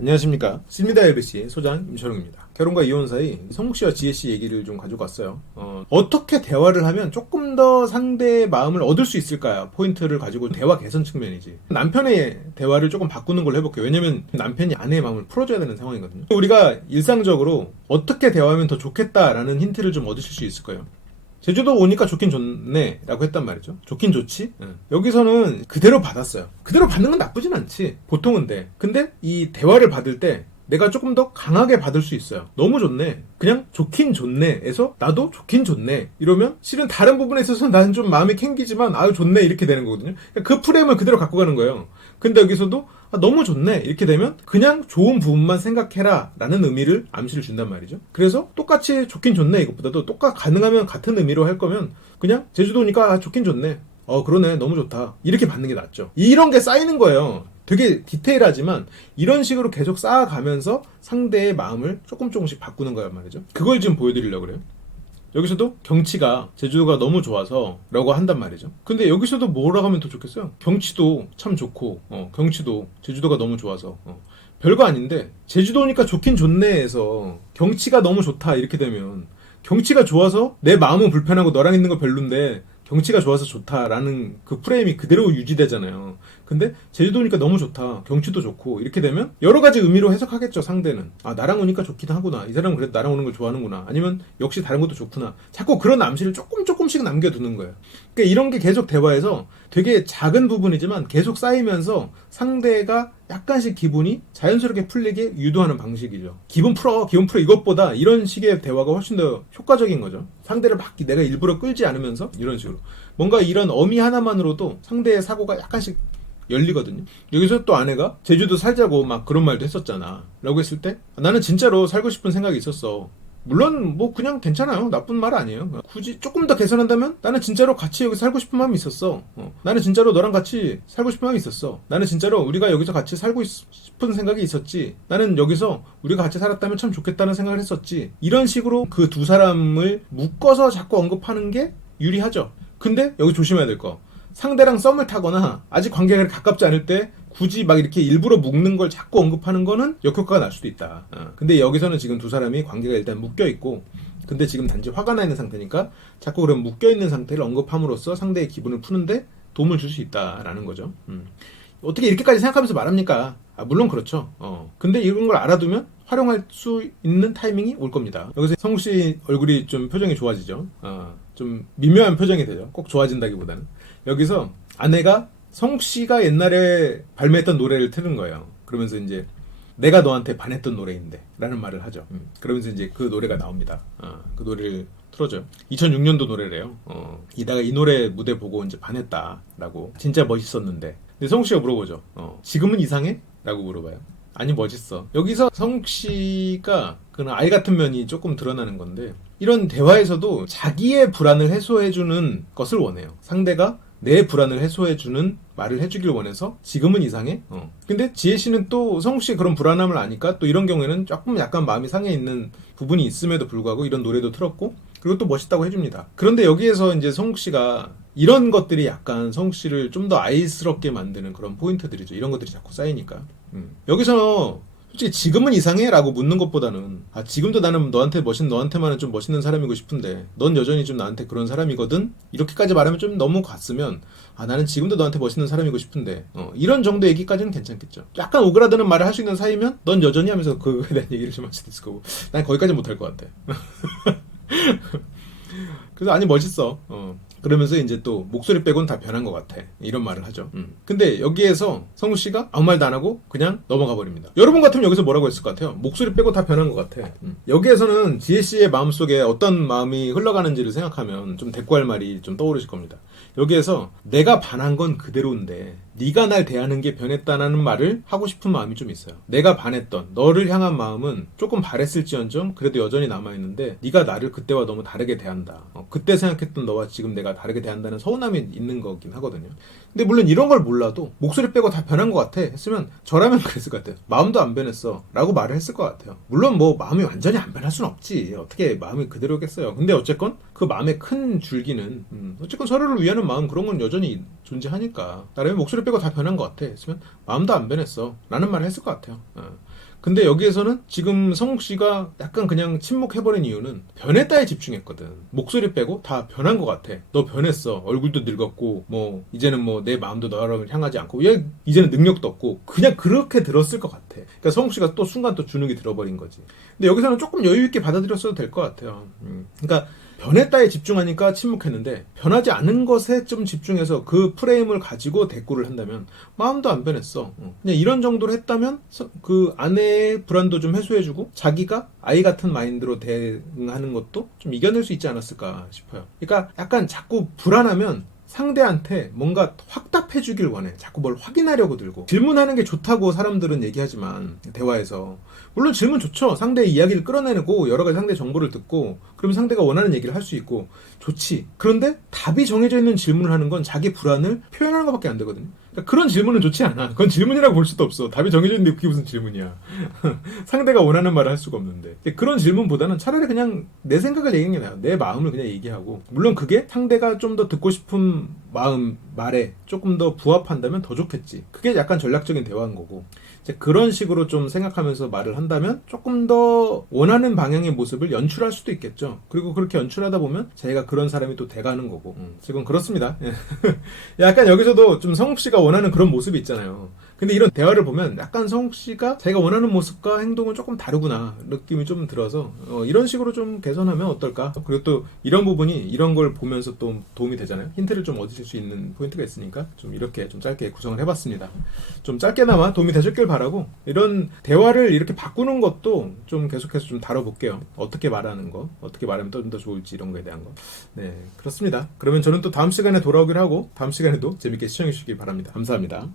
안녕하십니까. 실미다 LBC 소장 임철웅입니다. 결혼과 이혼 사이 성욱씨와 지혜씨 얘기를 좀 가지고 왔어요. 어떻게 대화를 하면 조금 더 상대의 마음을 얻을 수 있을까요? 포인트를 가지고 대화 개선 측면이지. 남편의 대화를 조금 바꾸는 걸로 해볼게요. 왜냐면 남편이 아내의 마음을 풀어줘야 되는 상황이거든요. 우리가 일상적으로 어떻게 대화하면 더 좋겠다라는 힌트를 좀 얻으실 수 있을 거예요. 제주도 오니까 좋긴 좋네 라고 했단 말이죠. 좋긴 좋지. 여기서는 그대로 받았어요. 그대로 받는 건 나쁘진 않지 보통은. 근데 이 대화를 받을 때 내가 조금 더 강하게 받을 수 있어요. 너무 좋네, 그냥 좋긴 좋네 에서 나도 좋긴 좋네 이러면 실은 다른 부분에 있어서 나는 좀 마음이 캥기지만 아유 좋네 이렇게 되는 거거든요. 그러니까 그 프레임을 그대로 갖고 가는 거예요. 근데 여기서도 너무 좋네 이렇게 되면 그냥 좋은 부분만 생각해라 라는 의미를 암시를 준단 말이죠. 그래서 똑같이 좋긴 좋네 이것보다도 가능하면 같은 의미로 할 거면 그냥 제주도 오니까 좋긴 좋네, 그러네, 너무 좋다 이렇게 받는 게 낫죠. 이런 게 쌓이는 거예요. 되게 디테일하지만 이런 식으로 계속 쌓아가면서 상대의 마음을 조금씩 바꾸는 거란 말이죠. 그걸 지금 보여드리려고 그래요. 여기서도 경치가 제주도가 너무 좋아서 라고 한단 말이죠. 근데 여기서도 뭐라고 하면 더 좋겠어요? 경치도 참 좋고 경치도 제주도가 너무 좋아서 별거 아닌데 제주도니까 좋긴 좋네 해서 경치가 너무 좋다 이렇게 되면 경치가 좋아서 내 마음은 불편하고 너랑 있는 거 별론데 경치가 좋아서 좋다라는 그 프레임이 그대로 유지되잖아요. 근데 제주도니까 너무 좋다, 경치도 좋고 이렇게 되면 여러 가지 의미로 해석하겠죠. 상대는 나랑 오니까 좋긴 하구나, 이 사람은 그래도 나랑 오는 걸 좋아하는구나, 아니면 역시 다른 것도 좋구나, 자꾸 그런 암시를 조금씩 남겨두는 거예요. 그러니까 이런 게 계속 대화에서 되게 작은 부분이지만 계속 쌓이면서 상대가 약간씩 기분이 자연스럽게 풀리게 유도하는 방식이죠. 기분 풀어 이것보다 이런 식의 대화가 훨씬 더 효과적인 거죠. 상대를 막 내가 일부러 끌지 않으면서 이런 식으로 뭔가 이런 어미 하나만으로도 상대의 사고가 약간씩 열리거든요. 여기서 또 아내가 제주도 살자고 막 그런 말도 했었잖아 라고 했을 때 나는 진짜로 살고 싶은 생각이 있었어. 물론 뭐 그냥 괜찮아요, 나쁜 말 아니에요. 굳이 조금 더 개선한다면 나는 진짜로 같이 여기 살고 싶은 마음이 있었어. 나는 진짜로 너랑 같이 살고 싶은 마음이 있었어. 나는 진짜로 우리가 여기서 같이 살고 싶은 생각이 있었지. 나는 여기서 우리가 같이 살았다면 참 좋겠다는 생각을 했었지. 이런 식으로 그 두 사람을 묶어서 자꾸 언급하는 게 유리하죠. 근데 여기 조심해야 될 거, 상대랑 썸을 타거나 아직 관계가 가깝지 않을 때 굳이 막 이렇게 일부러 묶는 걸 자꾸 언급하는 거는 역효과가 날 수도 있다. 근데 여기서는 지금 두 사람이 관계가 일단 묶여있고, 근데 지금 단지 화가 나 있는 상태니까 자꾸 그런 묶여있는 상태를 언급함으로써 상대의 기분을 푸는데 도움을 줄 수 있다라는 거죠. 어떻게 이렇게까지 생각하면서 말합니까? 물론 그렇죠. 근데 이런 걸 알아두면 활용할 수 있는 타이밍이 올 겁니다. 여기서 성욱씨 얼굴이 좀 표정이 좋아지죠. 좀 미묘한 표정이 되죠. 꼭 좋아진다기보다는. 여기서 아내가 성욱씨가 옛날에 발매했던 노래를 틀은 거예요. 그러면서 이제 내가 너한테 반했던 노래인데 라는 말을 하죠. 그러면서 이제 그 노래가 나옵니다. 그 노래를 틀어줘요. 2006년도 노래래요. 이다가 이 노래 무대 보고 이제 반했다라고. 진짜 멋있었는데. 근데 성욱씨가 물어보죠. 지금은 이상해? 라고 물어봐요. 아니 멋있어. 여기서 성욱씨가 그런 아이 같은 면이 조금 드러나는 건데, 이런 대화에서도 자기의 불안을 해소해주는 것을 원해요. 상대가 내 불안을 해소해주는 말을 해주길 원해서 지금은 이상해? 근데 지혜씨는 또 성욱씨의 그런 불안함을 아니까 또 이런 경우에는 조금 약간 마음이 상해 있는 부분이 있음에도 불구하고 이런 노래도 틀었고, 그리고 또 멋있다고 해줍니다. 그런데 여기에서 이제 성욱씨가 이런 것들이 약간 성욱씨를 좀 더 아이스럽게 만드는 그런 포인트들이죠. 이런 것들이 자꾸 쌓이니까. 여기서 솔직히 지금은 이상해? 라고 묻는 것보다는 지금도 나는 너한테만은 좀 멋있는 사람이고 싶은데 넌 여전히 좀 나한테 그런 사람이거든? 이렇게까지 말하면 좀 너무 갔으면 나는 지금도 너한테 멋있는 사람이고 싶은데 이런 정도 얘기까지는 괜찮겠죠. 약간 오그라드는 말을 할 수 있는 사이면 넌 여전히 하면서 그거에 대한 얘기를 좀 할 수도 있을 거고, 난 거기까지 못할 것 같아. 그래서 아니 멋있어. 그러면서 이제 또 목소리 빼고는 다 변한 것 같아 이런 말을 하죠. 근데 여기에서 성우씨가 아무 말도 안 하고 그냥 넘어가 버립니다. 여러분 같으면 여기서 뭐라고 했을 것 같아요? 목소리 빼고 다 변한 것 같아. 여기에서는 지혜씨의 마음속에 어떤 마음이 흘러가는지를 생각하면 좀 대꾸할 말이 좀 떠오르실 겁니다. 여기에서 내가 반한 건 그대로인데 네가 날 대하는 게 변했다는 말을 하고 싶은 마음이 좀 있어요. 내가 반했던 너를 향한 마음은 조금 바랬을지언정 그래도 여전히 남아있는데 네가 나를 그때와 너무 다르게 대한다. 그때 생각했던 너와 지금 내가 다르게 대한다는 서운함이 있는 거긴 하거든요. 근데 물론 이런 걸 몰라도 목소리 빼고 다 변한 것 같아 했으면 저라면 그랬을 것 같아요. 마음도 안 변했어 라고 말을 했을 것 같아요. 물론 뭐 마음이 완전히 안 변할 수는 없지. 어떻게 마음이 그대로겠어요. 근데 어쨌건 그 마음의 큰 줄기는 어쨌건 서로를 위하는 마음 그런 건 여전히 존재하니까 나름의 목소리 빼고 다 변한 것 같아 했으면 마음도 안 변했어 라는 말을 했을 것 같아요. 근데 여기에서는 지금 성욱 씨가 약간 그냥 침묵해버린 이유는 변했다에 집중했거든. 목소리 빼고 다 변한 것 같아. 너 변했어. 얼굴도 늙었고, 뭐, 이제는 뭐 내 마음도 너를 향하지 않고, 얘 이제는 능력도 없고, 그냥 그렇게 들었을 것 같아. 그러니까 성욱 씨가 또 순간 또 주눅이 들어버린 거지. 근데 여기서는 조금 여유있게 받아들였어도 될 것 같아요. 그러니까 변했다에 집중하니까 침묵했는데 변하지 않은 것에 좀 집중해서 그 프레임을 가지고 대꾸를 한다면 마음도 안 변했어. 그냥 이런 정도로 했다면 그 아내의 불안도 좀 해소해주고 자기가 아이 같은 마인드로 대응하는 것도 좀 이겨낼 수 있지 않았을까 싶어요. 그러니까 약간 자꾸 불안하면 상대한테 뭔가 확답해 주길 원해. 자꾸 뭘 확인하려고 들고. 질문하는 게 좋다고 사람들은 얘기하지만 대화에서 물론 질문 좋죠. 상대의 이야기를 끌어내고 여러 가지 상대 정보를 듣고 그러면 상대가 원하는 얘기를 할 수 있고 좋지. 그런데 답이 정해져 있는 질문을 하는 건 자기 불안을 표현하는 것밖에 안 되거든요. 그러니까 그런 질문은 좋지 않아. 그건 질문이라고 볼 수도 없어. 답이 정해져 있는데 그게 무슨 질문이야. 상대가 원하는 말을 할 수가 없는데. 그런 질문보다는 차라리 그냥 내 생각을 얘기하는 게 나아요. 내 마음을 그냥 얘기하고. 물론 그게 상대가 좀 더 듣고 싶은 마음, 말에 조금 더 부합한다면 더 좋겠지. 그게 약간 전략적인 대화인 거고. 이제 그런 식으로 좀 생각하면서 말을 한다면 조금 더 원하는 방향의 모습을 연출할 수도 있겠죠. 그리고 그렇게 연출하다 보면 자기가 그런 사람이 또 돼가는 거고. 지금 그렇습니다. 약간 여기서도 좀 성욱 씨가 원하는 그런 모습이 있잖아요. 근데 이런 대화를 보면 약간 성욱 씨가 자기가 원하는 모습과 행동은 조금 다르구나 느낌이 좀 들어서 이런 식으로 좀 개선하면 어떨까? 그리고 또 이런 부분이 이런 걸 보면서 또 도움이 되잖아요. 힌트를 좀 얻으실 수 있는 포인트가 있으니까 좀 이렇게 좀 짧게 구성을 해봤습니다. 좀 짧게나마 도움이 되셨길 바라고 이런 대화를 이렇게 바꾸는 것도 좀 계속해서 좀 다뤄볼게요. 어떻게 말하는 거, 어떻게 말하면 좀 더 좋을지 이런 거에 대한 거. 네, 그렇습니다. 그러면 저는 또 다음 시간에 돌아오기로 하고 다음 시간에도 재밌게 시청해 주시기 바랍니다. 감사합니다.